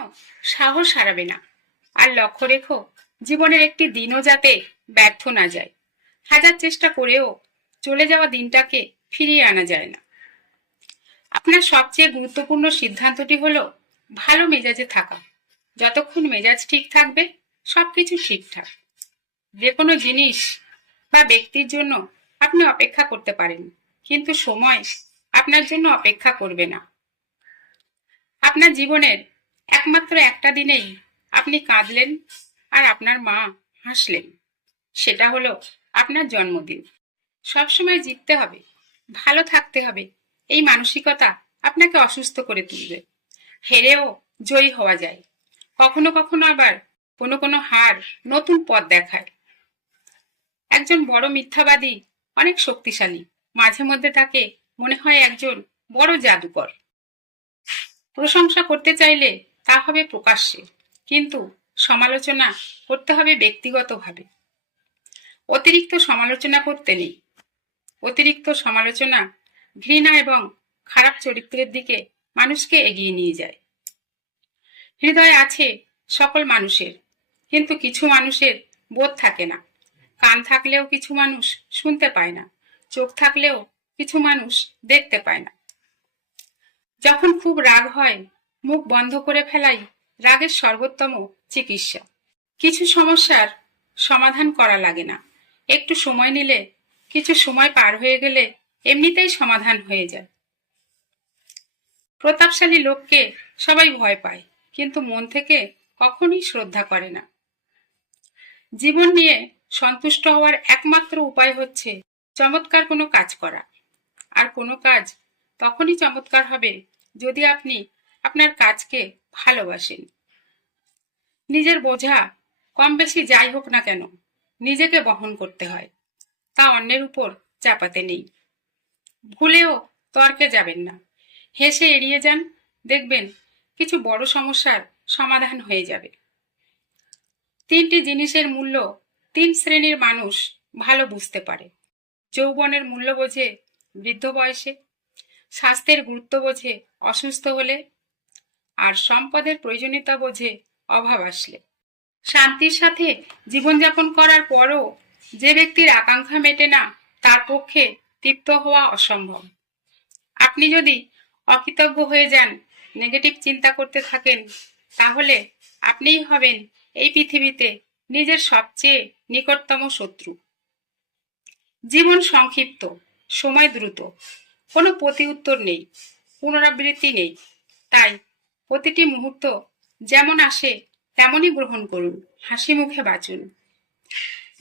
কখনো সাহস হারাবে না। আর লক্ষ্য রেখো, জীবনের একটি দিনও যাতে ব্যর্থ না যায়। হাজার চেষ্টা করেও চলে যাওয়া দিনটাকে ফিরিয়ে আনা যায় না। আপনার সবচেয়ে গুরুত্বপূর্ণ সিদ্ধান্তটি হলো ভালো মেজাজে থাকা। যতক্ষণ মেজাজ ঠিক থাকবে, সবকিছু ঠিকঠাক। যে কোনো জিনিস বা ব্যক্তির জন্য আপনি অপেক্ষা করতে পারেন, কিন্তু সময় আপনার জন্য অপেক্ষা করবে না। আপনার জীবনের একমাত্র একটা দিনেই আপনি কাঁদলেন আর আপনার মা হাসলেন, সেটা হলো আপনার জন্মদিন। সবসময় জিততে হবে, ভালো থাকতে হবে, এই মানসিকতা আপনাকে অসুস্থ করে তুলবে। হেরেও জয়ী হওয়া যায়, কখনো কখনো আবার কোনো কোনো হার নতুন পথ দেখায়। একজন বড় মিথ্যাবাদী অনেক শক্তিশালী, মাঝে মধ্যে তাকে মনে হয় একজন বড় জাদুকর। প্রশংসা করতে চাইলে তা হবে প্রকাশ্যে, কিন্তু সমালোচনা করতে হবে ব্যক্তিগতভাবে। অতিরিক্ত সমালোচনা করতে নেই। অতিরিক্ত সমালোচনা ঘৃণা এবং খারাপ চরিত্রের দিকে মানুষকে এগিয়ে নিয়ে যায়। হৃদয় আছে সকল মানুষের, কিন্তু কিছু মানুষের বোধ থাকে না। কান থাকলেও কিছু মানুষ শুনতে পায় না, চোখ থাকলেও কিছু মানুষ দেখতে পায় না। যখন খুব রাগ হয়, মুখ বন্ধ করে ফেলাই রাগের সর্বোত্তম চিকিৎসা। কিছু সমস্যার সমাধান করা লাগে না, একটু সময় নিলে, কিছু সময় পার হয়ে গেলে এমনিতেই সমাধান হয়ে যায়। প্রতাপশালী লোককে সবাই ভয় পায়, কিন্তু মন থেকে কখনোই শ্রদ্ধা করে না। জীবন নিয়ে সন্তুষ্ট হওয়ার একমাত্র উপায় হচ্ছে চমৎকার কোনো কাজ করা। আর কোনো কাজ তখনই চমৎকার হবে যদি আপনি আপনার কাজকে ভালোবাসেন। নিজের বোঝা কম বেশি যাই হোক না কেন নিজেকে বহন করতে হয়, তা অন্যের উপর চাপাতে নেই। ভুলেও তর্কে যাবেন না, হেসে এড়িয়ে যান, দেখবেন কিছু বড় সমস্যার সমাধান হয়ে যাবে। তিনটি জিনিসের মূল্য তিন শ্রেণীর মানুষ ভালো বুঝতে পারে: যৌবনের মূল্য বোঝে বৃদ্ধ বয়সে, স্বাস্থ্যের গুরুত্ব বোঝে অসুস্থ হলে, আর সম্পদের প্রয়োজনীয়তা বোঝে অভাব আসলে। শান্তির সাথে জীবনযাপন করার পরও যে ব্যক্তির আকাঙ্ক্ষা মেটে না, তার পক্ষে তৃপ্ত হওয়া অসম্ভব। আপনি যদি অকৃতজ্ঞ হয়ে যান, নেগেটিভ চিন্তা করতে থাকেন, তাহলে আপনিই হবেন এই পৃথিবীতে নিজের সবচেয়ে নিকটতম শত্রু। জীবন সংক্ষিপ্ত, সময় দ্রুত, কোনো প্রতি উত্তর নেই, পুনরাবৃত্তি নেই। তাই প্রতিটি মুহূর্ত যেমন আসে তেমনই গ্রহণ করুন, হাসি মুখে বাঁচুন।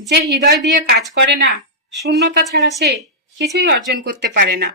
যে হৃদয় দিয়ে কাজ করে না, শূন্যতা ছাড়া সে কিছুই অর্জন করতে পারে না।